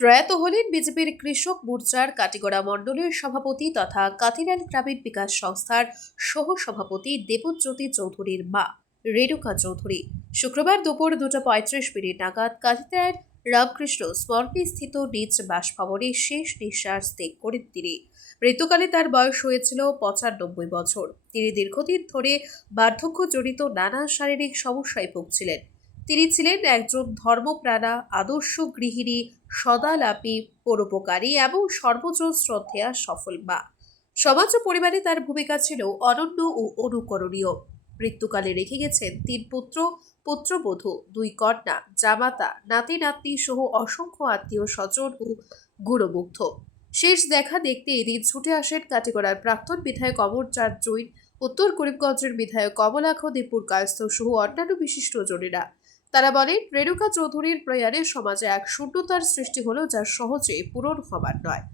প্রয়াত হলেন বিজেপির কৃষক মোর্চার কাটিগড়া মণ্ডলের সভাপতি তথা কাতিরাল গ্রামীণ বিকাশ সংস্থার সহ সভাপতি দেবজ্যোতি চৌধুরীর মা রেণুকা চৌধুরী। শুক্রবার দুপুর 2:35 নাগাদ কাতিরাল রামকৃষ্ণ স্মরণে স্থিত নিজ বাসভবনে শেষ নিঃশ্বাস ত্যাগ করেন তিনি। মৃত্যুকালে তার বয়স হয়েছিল 95 বছর। তিনি দীর্ঘদিন ধরে বার্ধক্যজনিত নানা শারীরিক সমস্যায় ভুগছিলেন। তিনি ছিলেন একজন ধর্মপ্রাণা, আদর্শ গৃহিণী, সদালাপী, পরোপকারী এবং সর্বজন শ্রদ্ধেয়া সফল মা। সমাজ ও পরিবারে তার ভূমিকা ছিল অনন্য ও অনুকরণীয়। মৃত্যুকালে রেখে গেছেন 3 পুত্র, পুত্রবধূ, 2 কন্যা, জামাতা, নাতি নাতনি সহ অসংখ্য আত্মীয় স্বজন ও গুণমুগ্ধ। শেষ দেখা দেখতে এদিন ছুটে আসেন কাটিগড়ার প্রাক্তন বিধায়ক অমরচাঁদ জৈন, উত্তর করিমগঞ্জের বিধায়ক কমলাক্ষ দীপুর কায়স্থ সহ অন্যান্য বিশিষ্টজনেরা। তারা বলেন, রেণুকা চৌধুরীর প্রয়াণে সমাজে এক শূন্যতার সৃষ্টি হলো, যা সহজে পূরণ হবার নয়।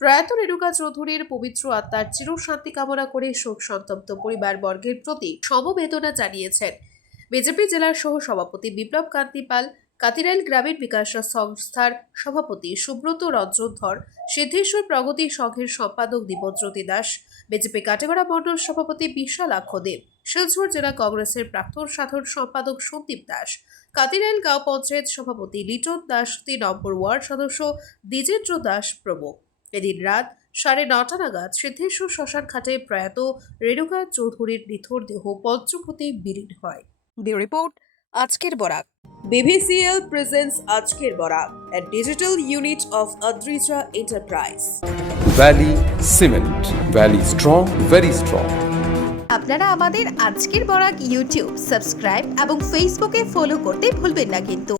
প্রয়াত রেণুকা চৌধুরীর পবিত্র আত্মার চিরশান্তি কামনা করে শোক সন্তপ্ত পরিবারবর্গের প্রতি সমবেদনা জানিয়েছেন বিজেপি জেলার সহ সভাপতি বিপ্লব কান্তি পাল, কাতিরাইল গ্রামীণ বিকাশ সংস্থার সভাপতি সুব্রত রঞ্জন ধর, সিদ্ধেশ্বর প্রগতি সংঘের সম্পাদক দীপজ্যোতি দাস, বিজেপি কাটিগড়া মণ্ডল সভাপতি বিশালাক্ষ দেব, শিলচর জেলা কংগ্রেসের প্রাক্তন সাধারণ সম্পাদক সন্দীপ দাস, কাতিরাইল গাঁও পঞ্চায়েত সভাপতি লিটন দাস, 3 নম্বর ওয়ার্ড সদস্য দ্বিজেন্দ্র দাস প্রমুখ। এদিন রাত 9:30 নাগাদ সিদ্ধেশ্বর শ্মশান ঘাটে প্রয়াত রেণুকা চৌধুরীর নিথর দেহ পঞ্চভূতে বিলীন হয়। ব্যুরো রিপোর্ট, আজকের বরাক। BVCL presents আজকের Barak, a digital unit of Adrija Enterprise. Valley Cement. Valley strong, very strong. আপনারা আমাদের আজকের বরাক ইউটিউব সাবস্ক্রাইব এবং ফেসবুকে ফলো করতে ভুলবেন না কিন্তু।